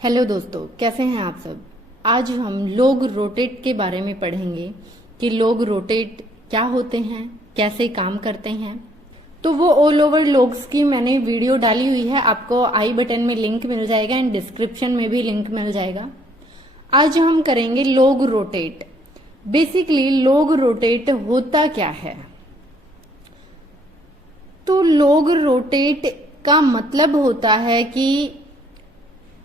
Hello दोस्तों, कैसे हैं आप सब। आज हम लोग रोटेट के बारे में पढ़ेंगे कि लोग रोटेट क्या होते हैं, कैसे काम करते हैं। तो वो ऑल ओवर लोग्स की मैंने वीडियो डाली हुई है, आपको आई बटन में लिंक मिल जाएगा एंड डिस्क्रिप्शन में भी लिंक मिल जाएगा। आज हम करेंगे लोग रोटेट। बेसिकली लोग रोटेट होता क्या है। तो लोग रोटेट का मतलब होता है कि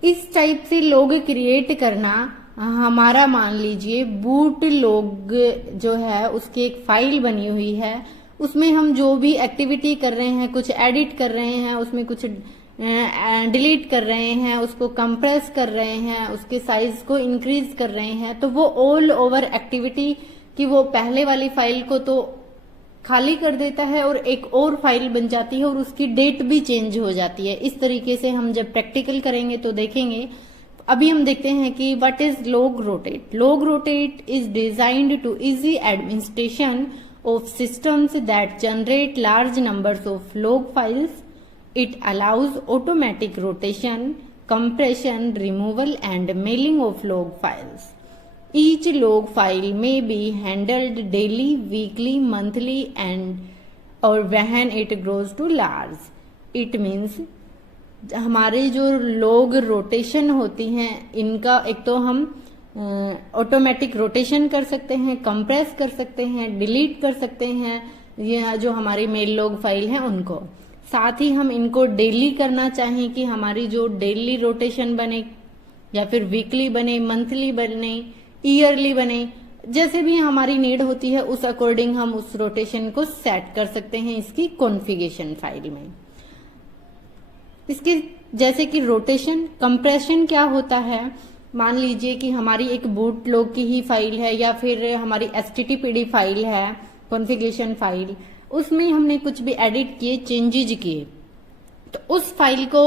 इस टाइप से लोग क्रिएट करना। हमारा मान लीजिए बूट लोग जो है उसकी एक फाइल बनी हुई है, उसमें हम जो भी एक्टिविटी कर रहे हैं, कुछ एडिट कर रहे हैं, उसमें कुछ डिलीट कर रहे हैं, उसको कंप्रेस कर रहे हैं, उसके साइज को इंक्रीज कर रहे हैं, तो वो ऑल ओवर एक्टिविटी की वो पहले वाली फाइल को तो खाली कर देता है और एक और फाइल बन जाती है और उसकी डेट भी चेंज हो जाती है। इस तरीके से हम जब प्रैक्टिकल करेंगे तो देखेंगे। अभी हम देखते हैं कि what is log rotate. Log rotate is designed to easy administration of systems that generate large numbers of log files. It allows automatic rotation, compression, removal and mailing of log files. Each log file may be handled daily, weekly, monthly and or when it grows to large. It means हमारे जो लोग rotation होती हैं इनका एक तो हम automatic rotation कर सकते हैं, कंप्रेस कर सकते हैं, डिलीट कर सकते हैं, ये जो हमारी मेल लॉग फाइल है उनको। साथ ही हम इनको डेली करना चाहें कि हमारी जो डेली रोटेशन बने या फिर वीकली बने, मंथली बने, ईयरली बने, जैसे भी हमारी नीड होती है उस अकॉर्डिंग हम उस रोटेशन को सेट कर सकते हैं इसकी कॉन्फ़िगरेशन फाइल में। इसके जैसे कि रोटेशन, कंप्रेशन क्या होता है। मान लीजिए कि हमारी एक बूट लॉग की ही फाइल है या फिर हमारी HTTPD फाइल है, कॉन्फ़िगरेशन फाइल, उसमें हमने कुछ भी एडिट किए, चेंजेज किए, तो उस फाइल को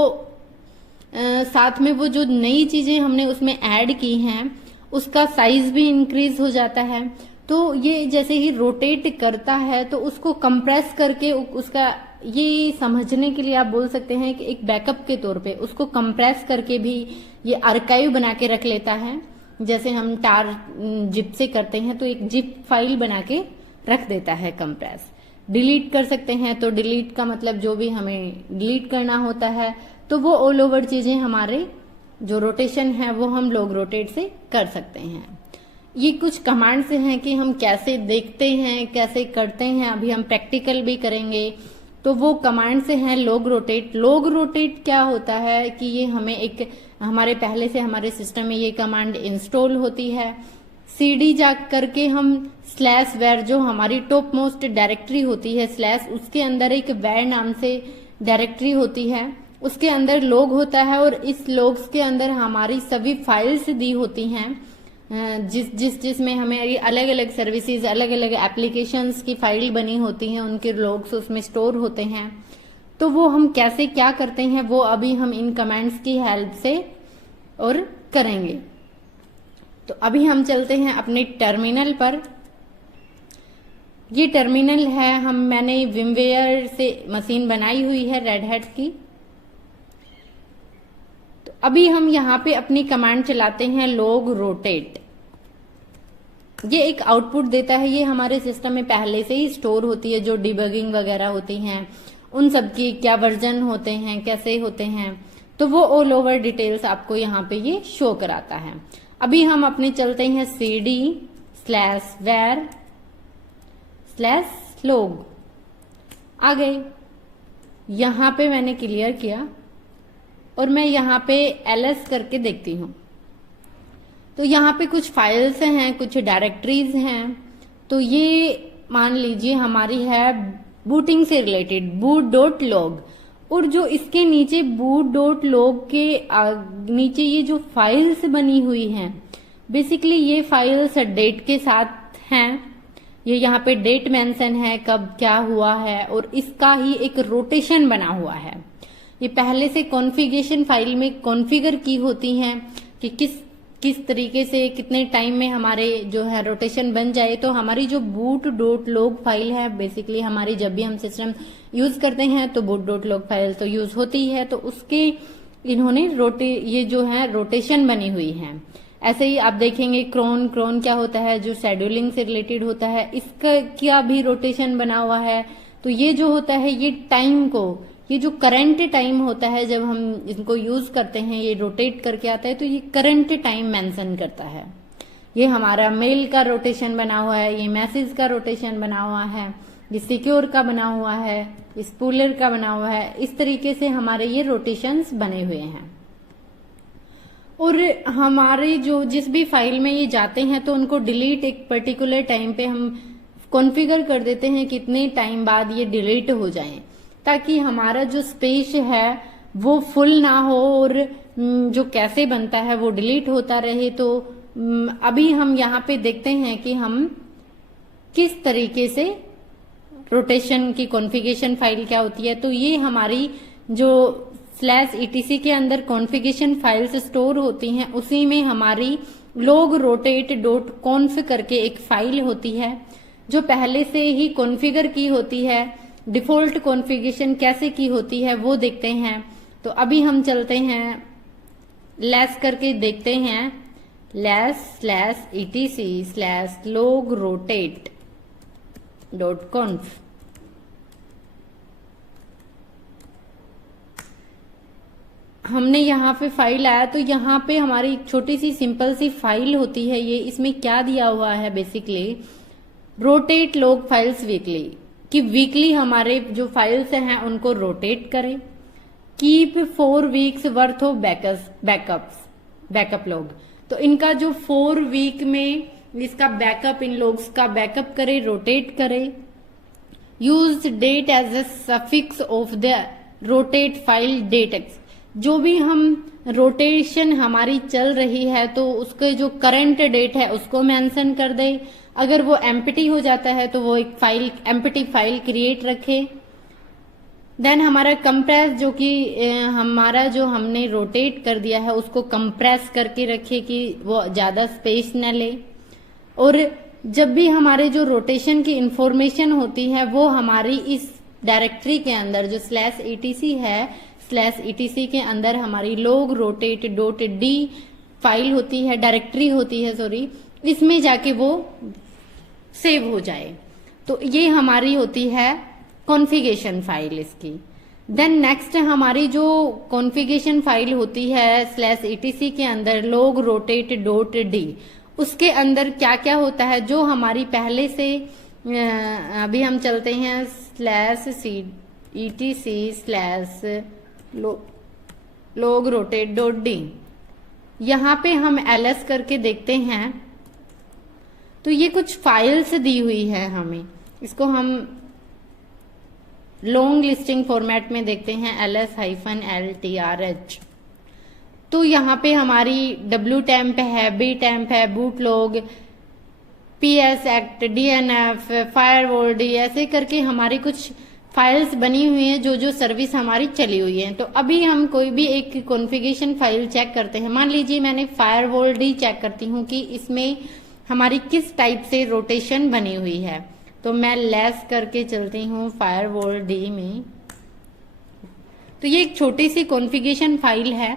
साथ में वो जो नई चीजें हमने उसमें ऐड की हैं उसका साइज भी इंक्रीज हो जाता है। तो ये जैसे ही रोटेट करता है तो उसको कंप्रेस करके उसका ये समझने के लिए आप बोल सकते हैं कि एक बैकअप के तौर पे उसको कंप्रेस करके भी ये आर्काइव बना के रख लेता है। जैसे हम टार जिप से करते हैं तो एक जिप फाइल बना के रख देता है कंप्रेस। डिलीट कर सकते हैं तो डिलीट का मतलब जो भी हमें डिलीट करना होता है तो वो ऑल ओवर चीजें हमारे जो रोटेशन है वो हम लोग रोटेट से कर सकते हैं। ये कुछ कमांड से हैं कि हम कैसे देखते हैं, कैसे करते हैं, अभी हम प्रैक्टिकल भी करेंगे। तो वो कमांड से हैं लोग रोटेट। लोग रोटेट क्या होता है कि ये हमें एक हमारे पहले से हमारे सिस्टम में ये कमांड इंस्टॉल होती है। CD जा करके हम /var जो हमारी टॉप मोस्ट डायरेक्टरी होती है / उसके अंदर एक var नाम से डायरेक्टरी होती है, उसके अंदर लॉग होता है और इस लॉग्स के अंदर हमारी सभी फाइल्स दी होती हैं जिसमें हमें अलग अलग सर्विसेज, अलग अलग एप्लीकेशंस की फाइल बनी होती हैं, उनके लॉग्स उसमें स्टोर होते हैं। तो वो हम कैसे क्या करते हैं वो अभी हम इन कमांड्स की हेल्प से और करेंगे। तो अभी हम चलते हैं अपने टर्मिनल पर। ये टर्मिनल है, मैंने विमवेयर से मशीन बनाई हुई है रेड हैट की। तो अभी हम यहाँ पे अपनी कमांड चलाते हैं लोग रोटेट। ये एक आउटपुट देता है, ये हमारे सिस्टम में पहले से ही स्टोर होती है, जो डिबगिंग वगैरह होती हैं उन सब की क्या वर्जन होते हैं, कैसे होते हैं, तो वो ऑल ओवर डिटेल्स आपको यहाँ पे ये शो कराता है। अभी हम अपने चलते हैं CD/var/log। आ गए, यहाँ पे मैंने क्लियर किया और मैं यहाँ पे ls करके देखती हूँ। तो यहाँ पे कुछ फाइल्स हैं, कुछ डायरेक्टरीज हैं। तो ये मान लीजिए हमारी है बूटिंग से रिलेटेड boot.log, और जो इसके नीचे boot.log के नीचे ये जो फाइल्स बनी हुई हैं, बेसिकली ये फाइल्स डेट के साथ हैं। ये यहाँ पे डेट मेंशन है, कब क्या हुआ है, और इसका ही एक रोटेशन बना हुआ है। ये पहले से कॉन्फ़िगरेशन फाइल में कॉन्फ़िगर की होती हैं कि किस तरीके से कितने टाइम में हमारे जो है रोटेशन बन जाए। तो हमारी जो boot.log फाइल है, बेसिकली हमारी जब भी हम सिस्टम यूज करते हैं तो boot.log फाइल तो यूज होती है, तो उसके इन्होंने ये जो है रोटेशन बनी हुई है। ऐसे ही आप देखेंगे क्रोन क्या होता है, जो शेड्यूलिंग से रिलेटेड होता है, इसका क्या भी रोटेशन बना हुआ है। तो ये जो होता है ये टाइम को, ये जो करंट टाइम होता है जब हम इनको यूज करते हैं, ये रोटेट करके आता है, तो ये करंट टाइम मेंशन करता है। ये हमारा मेल का रोटेशन बना हुआ है, ये मैसेज का रोटेशन बना हुआ है, ये सिक्योर का बना हुआ है, स्पूलर का बना हुआ है। इस तरीके से हमारे ये रोटेशंस बने हुए हैं। और हमारे जो जिस भी फाइल में ये जाते हैं तो उनको डिलीट एक पर्टिकुलर टाइम पे हम कॉन्फ़िगर कर देते हैं कितने टाइम बाद ये डिलीट हो जाएं, ताकि हमारा जो स्पेस है वो फुल ना हो और जो कैसे बनता है वो डिलीट होता रहे। तो अभी हम यहाँ पे देखते हैं कि हम किस तरीके से रोटेशन की कॉन्फ़िगरेशन फाइल क्या होती है। तो ये हमारी जो /etc के अंदर कॉन्फ़िगरेशन फाइल्स स्टोर होती हैं, उसी में हमारी log rotate.conf करके एक फाइल होती है जो पहले से ही कॉन्फ़िगर की होती है। डिफॉल्ट कॉन्फ़िगरेशन कैसे की होती है वो देखते हैं। तो अभी हम चलते हैं लेस करके देखते हैं, /etc/log rotate.conf। हमने यहाँ पे फाइल आया तो यहाँ पे हमारी एक छोटी सी सिंपल सी फाइल होती है। ये इसमें क्या दिया हुआ है, basically rotate log files weekly, कि वीकली हमारे जो फाइल्स हैं उनको रोटेट करें। Keep 4 weeks worth of backup log, तो इनका जो 4 वीक में इसका बैकअप, इन लॉग्स का बैकअप करे, रोटेट करे। Use date as a suffix of the rotate file date, जो भी हम रोटेशन हमारी चल रही है तो उसके जो करंट डेट है उसको मेंशन कर दे। अगर वो एम्प्टी हो जाता है तो वो एक फाइल, एम्प्टी फाइल क्रिएट रखे। देन हमारा कंप्रेस, जो कि हमारा जो हमने रोटेट कर दिया है उसको कंप्रेस करके रखे कि वो ज्यादा स्पेस न ले। और जब भी हमारे जो रोटेशन की इंफॉर्मेशन होती है वो हमारी इस डायरेक्टरी के अंदर जो /etc है, /etc के अंदर हमारी log rotate.d फाइल होती है, डायरेक्टरी होती है, सॉरी, इसमें जाके वो सेव हो जाए। तो ये हमारी होती है कॉन्फ़िगरेशन फाइल इसकी। देन नेक्स्ट हमारी जो कॉन्फ़िगरेशन फाइल होती है /etc के अंदर log rotate.d, उसके अंदर क्या क्या होता है, जो हमारी पहले से अभी हम चलते हैं /etc/log rotate.d। यहाँ पे हम ls करके देखते हैं तो ये कुछ फाइल्स दी हुई है हमें। इसको हम लॉन्ग लिस्टिंग फॉर्मेट में देखते हैं, ls-ltrh। तो यहाँ पे हमारी wtemp है, btemp है, bootlog, psact, dnf, firewall, ऐसे करके हमारी कुछ फाइल्स बनी हुई हैं जो सर्विस हमारी चली हुई है। तो अभी हम कोई भी एक कॉन्फ़िगरेशन फाइल चेक करते हैं। मान लीजिए मैंने फायरवॉल डी चेक करती हूँ कि इसमें हमारी किस टाइप से रोटेशन बनी हुई है। तो मैं लेस करके चलती हूँ फायरवॉल डी में। तो ये एक छोटी सी कॉन्फ़िगरेशन फाइल है।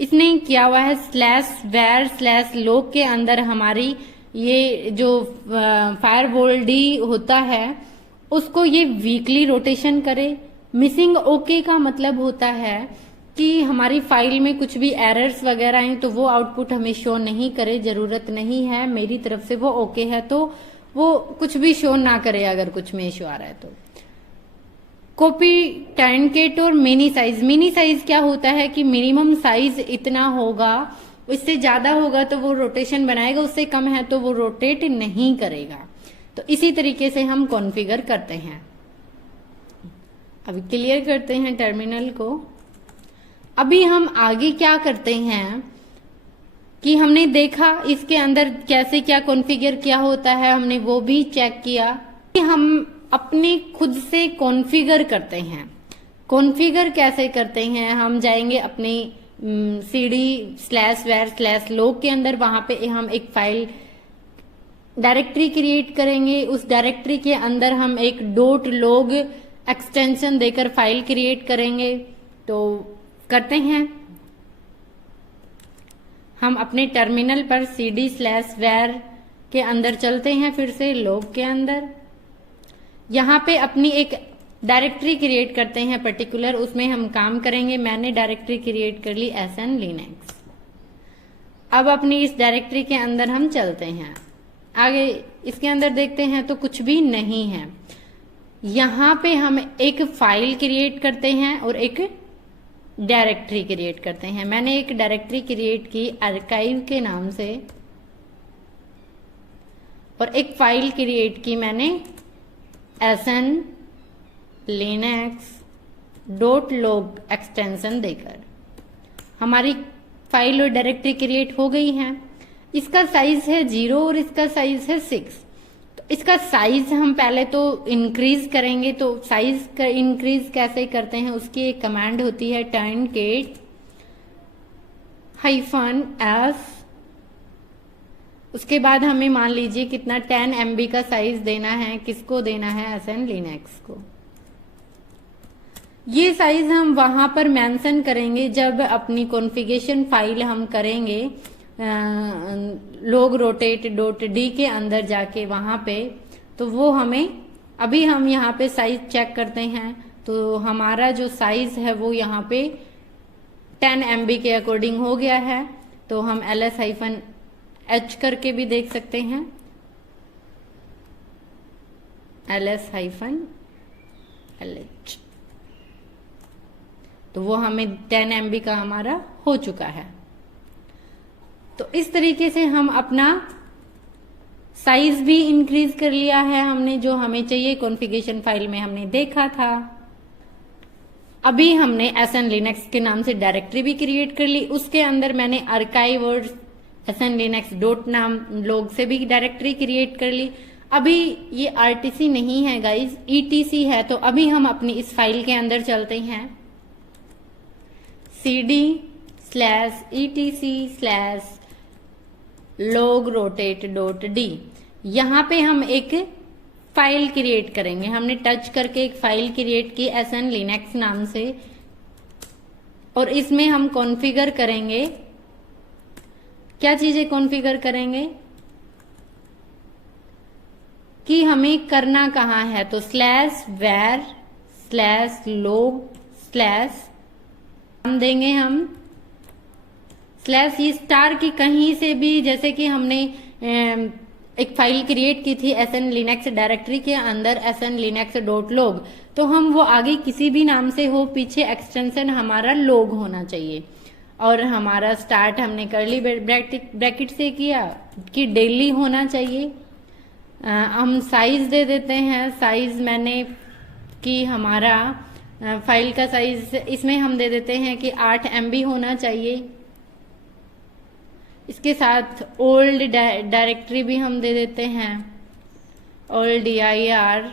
इसने किया हुआ है /var/log के अंदर हमारी ये जो फायरवॉल डी होता है उसको ये वीकली रोटेशन करे। मिसिंग ओके का मतलब होता है कि हमारी फाइल में कुछ भी एरर्स वगैरह हैं तो वो आउटपुट हमें शो नहीं करे, जरूरत नहीं है, मेरी तरफ से वो ओके है तो वो कुछ भी शो ना करे अगर कुछ में इशू आ रहा है तो। कॉपी ट्रंकेट और मिनी साइज क्या होता है कि मिनिमम साइज इतना होगा, इससे ज्यादा होगा तो वो रोटेशन बनाएगा, उससे कम है तो वो रोटेट नहीं करेगा। तो इसी तरीके से हम कॉन्फ़िगर करते हैं। अभी क्लियर करते हैं टर्मिनल को। अभी हम आगे क्या करते हैं कि हमने देखा इसके अंदर कैसे क्या कॉन्फ़िगर किया होता है, हमने वो भी चेक किया कि हम अपने खुद से कॉन्फ़िगर करते हैं। कॉन्फ़िगर कैसे करते हैं, हम जाएंगे अपने cd/var/log के अंदर, वहां पे हम एक फाइल डायरेक्टरी क्रिएट करेंगे। उस डायरेक्टरी के अंदर हम एक .log एक्सटेंशन देकर फाइल क्रिएट करेंगे। तो करते हैं, हम अपने टर्मिनल पर cd/var के अंदर चलते हैं, फिर से log के अंदर यहाँ पे अपनी एक डायरेक्टरी क्रिएट करते हैं पर्टिकुलर, उसमें हम काम करेंगे। मैंने डायरेक्टरी क्रिएट कर ली SN Linux। अब अपनी इस डायरेक्टरी के अंदर हम चलते हैं आगे, इसके अंदर देखते हैं तो कुछ भी नहीं है। यहाँ पे हम एक फाइल क्रिएट करते हैं और एक डायरेक्टरी क्रिएट करते हैं। मैंने एक डायरेक्टरी क्रिएट की आर्काइव के नाम से और एक फाइल क्रिएट की मैंने SN Linux.log एक्सटेंशन देकर। हमारी फाइल और डायरेक्टरी क्रिएट हो गई है। इसका साइज है 0 और इसका साइज है 6। तो इसका साइज हम पहले तो इंक्रीज करेंगे। तो साइज का इंक्रीज कैसे करते हैं, उसकी एक कमांड होती है turnkit-s। उसके बाद हमें मान लीजिए कितना 10 MB का साइज देना है। किसको देना है? SN Linux को। ये साइज हम वहां पर मेंशन करेंगे जब अपनी कॉन्फ़िगरेशन फाइल हम करेंगे logrotate.d के अंदर जाके वहां पे, तो वो हमें, अभी हम यहाँ पे साइज चेक करते हैं तो हमारा जो साइज है वो यहाँ पे 10 MB के अकॉर्डिंग हो गया है। तो हम ls-h करके भी देख सकते हैं, ls-lh, तो वो हमें 10 MB का हमारा हो चुका है। तो इस तरीके से हम अपना साइज भी इंक्रीज कर लिया है हमने, जो हमें चाहिए कॉन्फ़िगरेशन फाइल में हमने देखा था। अभी हमने SN Linux के नाम से डायरेक्टरी भी क्रिएट कर ली। उसके अंदर मैंने आर्काइव और SN Linux नाम log से भी डायरेक्टरी क्रिएट कर ली। अभी ये RTC नहीं है गाइज, ETC है। तो अभी हम अपनी इस फाइल के अंदर चलते हैं, cd/etc/logrotate.d। यहाँ पे हम एक फाइल क्रिएट करेंगे। हमने टच करके एक फाइल क्रिएट की SN Linux नाम से, और इसमें हम कॉन्फ़िगर करेंगे, क्या चीजें कॉन्फ़िगर करेंगे कि हमें करना कहाँ है। तो /var/log/ हम देंगे हम स्लैश, ये स्टार की कहीं से भी, जैसे कि हमने एक फाइल क्रिएट की थी SN Linux डायरेक्टरी के अंदर SN Linux.log, तो हम वो आगे किसी भी नाम से हो, पीछे एक्सटेंशन हमारा log होना चाहिए। और हमारा स्टार्ट हमने कर्ली ब्रैकेट से किया कि डेली होना चाहिए। हम साइज दे देते हैं, साइज मैंने कि हमारा फाइल का साइज इसमें हम दे देते हैं कि 8 MB होना चाहिए। इसके साथ ओल्ड डायरेक्टरी भी हम दे देते हैं, ओल्ड dir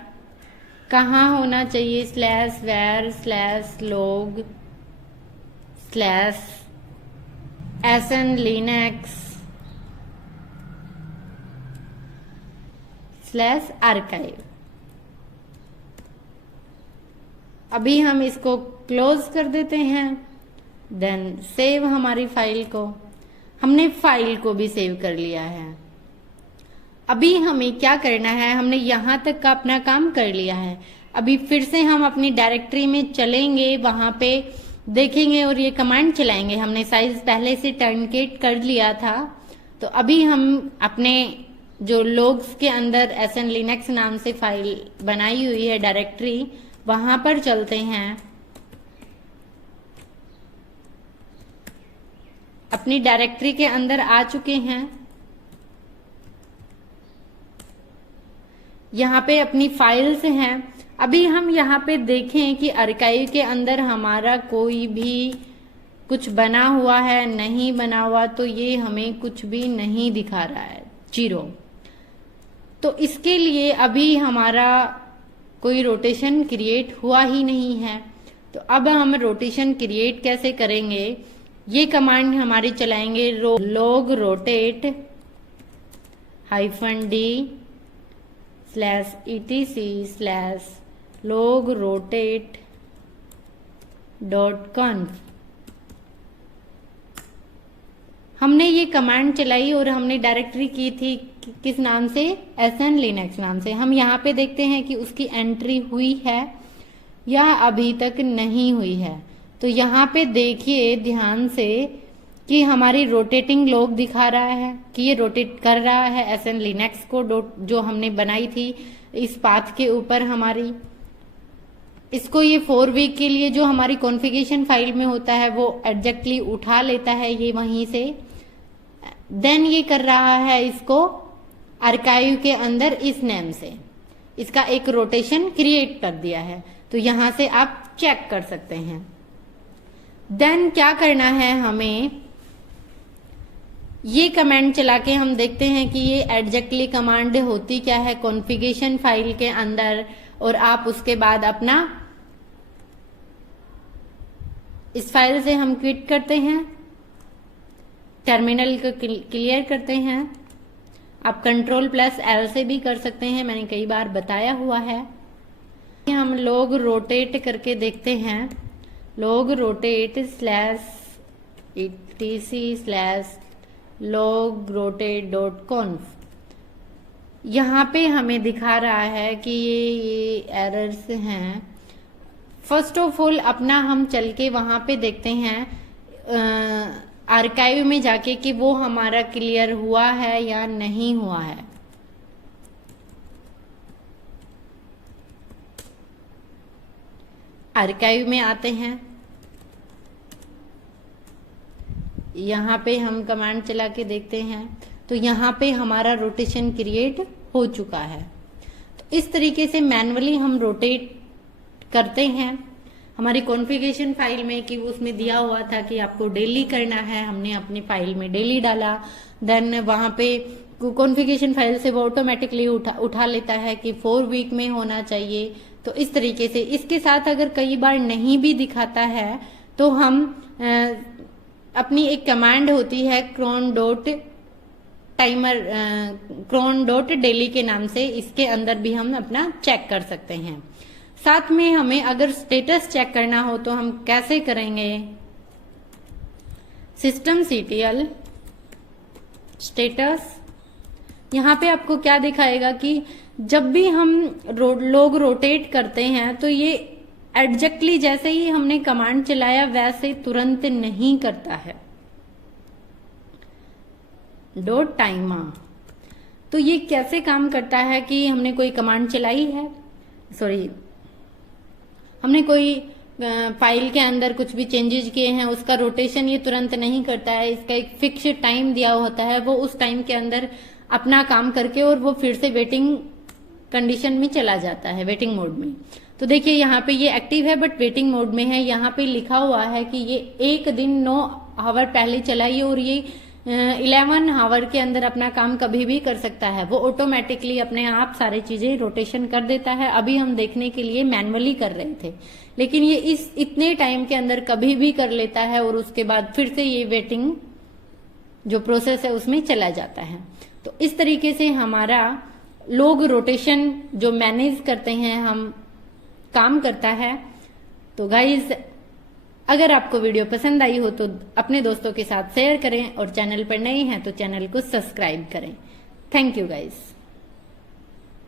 कहाँ होना चाहिए, /var/log/SN Linux/archive। अभी हम इसको क्लोज कर देते हैं, देन सेव हमारी फाइल को। हमने फाइल को भी सेव कर लिया है। अभी हमें क्या करना है, हमने यहां तक का अपना काम कर लिया है। अभी फिर से हम अपनी डायरेक्टरी में चलेंगे, वहां पे देखेंगे और ये कमांड चलाएंगे। हमने साइज पहले से टर्नकेट कर लिया था। तो अभी हम अपने जो लोग्स के अंदर SN Linux नाम से फाइल बनाई हुई है डायरेक्टरी, वहां पर चलते हैं। अपनी डायरेक्टरी के अंदर आ चुके हैं। यहाँ पे अपनी फाइल्स हैं। अभी हम यहाँ पे देखें कि आर्काइव के अंदर हमारा कोई भी कुछ बना हुआ है, नहीं बना हुआ, तो ये हमें कुछ भी नहीं दिखा रहा है, 0। तो इसके लिए अभी हमारा कोई रोटेशन क्रिएट हुआ ही नहीं है। तो अब हम रोटेशन क्रिएट कैसे करेंगे, ये कमांड हमारी चलाएंगे, logrotate-d/etc/logrotate.conf। हमने ये कमांड चलाई और हमने डायरेक्टरी की थी किस नाम से, SN लिनक्स नाम से। हम यहाँ पे देखते हैं कि उसकी एंट्री हुई है या अभी तक नहीं हुई है। तो यहाँ पे देखिए ध्यान से कि हमारी रोटेटिंग लॉग दिखा रहा है कि ये रोटेट कर रहा है SN लिनक्स को जो हमने बनाई थी इस पाथ के ऊपर हमारी। इसको ये 4 वीक के लिए जो हमारी कॉन्फ़िगरेशन फाइल में होता है वो एग्जैक्टली उठा लेता है ये वहीं से। देन ये कर रहा है इसको आर्काइव के अंदर इस नेम से, इसका एक रोटेशन क्रिएट कर दिया है। तो यहां से आप चेक कर सकते हैं। देन क्या करना है, हमें ये कमांड चला के हम देखते हैं कि ये एग्जैक्टली कमांड होती क्या है कॉन्फ़िगरेशन फाइल के अंदर। और आप उसके बाद अपना इस फाइल से हम क्विट करते हैं, टर्मिनल को क्लियर करते हैं। आप Ctrl+L से भी कर सकते हैं, मैंने कई बार बताया हुआ है। हम लॉग रोटेट करके देखते हैं, log rotate /etc/log_rotate.conf। यहाँ पे हमें दिखा रहा है कि ये एरर्स हैं। फर्स्ट ऑफ ऑल अपना हम चल के वहां पे देखते हैं आर्काइव में जाके कि वो हमारा क्लियर हुआ है या नहीं हुआ है। आर्काइव में आते हैं, यहाँ पे हम कमांड चला के देखते हैं तो यहाँ पे हमारा रोटेशन क्रिएट हो चुका है। तो इस तरीके से मैन्युअली हम रोटेट करते हैं हमारी कॉन्फ़िगरेशन फाइल में कि उसमें दिया हुआ था कि आपको डेली करना है, हमने अपनी फाइल में डेली डाला। देन वहां पे कॉन्फ़िगरेशन फाइल से वो ऑटोमेटिकली उठा लेता है कि 4 वीक में होना चाहिए। तो इस तरीके से इसके साथ अगर कई बार नहीं भी दिखाता है तो हम अपनी एक कमांड होती है cron.daily के नाम से, इसके अंदर भी हम अपना चेक कर सकते हैं। साथ में हमें अगर स्टेटस चेक करना हो तो हम कैसे करेंगे, systemctl स्टेटस। यहाँ पे आपको क्या दिखाएगा कि जब भी हम लोग रोटेट करते हैं तो ये एग्जैक्टली जैसे ही हमने कमांड चलाया वैसे तुरंत नहीं करता है। .time तो ये कैसे काम करता है कि हमने कोई कमांड चलाई है, हमने कोई फाइल के अंदर कुछ भी चेंजेस किए हैं, उसका रोटेशन ये तुरंत नहीं करता है। इसका एक फिक्स टाइम दिया होता है, वो उस टाइम के अंदर अपना काम करके और वो फिर से वेटिंग कंडीशन में चला जाता है, वेटिंग मोड में। तो देखिए यहाँ पे ये एक्टिव है बट वेटिंग मोड में है। यहाँ पे लिखा हुआ है कि ये 1 दिन 9 आवर पहले चलाई और ये 11 आवर के अंदर अपना काम कभी भी कर सकता है। वो ऑटोमेटिकली अपने आप सारी चीजें रोटेशन कर देता है। अभी हम देखने के लिए मैन्युअली कर रहे थे, लेकिन ये इस इतने टाइम के अंदर कभी भी कर लेता है और उसके बाद फिर से ये वेटिंग जो प्रोसेस है उसमें चला जाता है। तो इस तरीके से हमारा लोग रोटेशन जो मैनेज करते हैं हम काम करता है। तो गाइज अगर आपको वीडियो पसंद आई हो तो अपने दोस्तों के साथ शेयर करें और चैनल पर नए हैं तो चैनल को सब्सक्राइब करें। Thank you guys.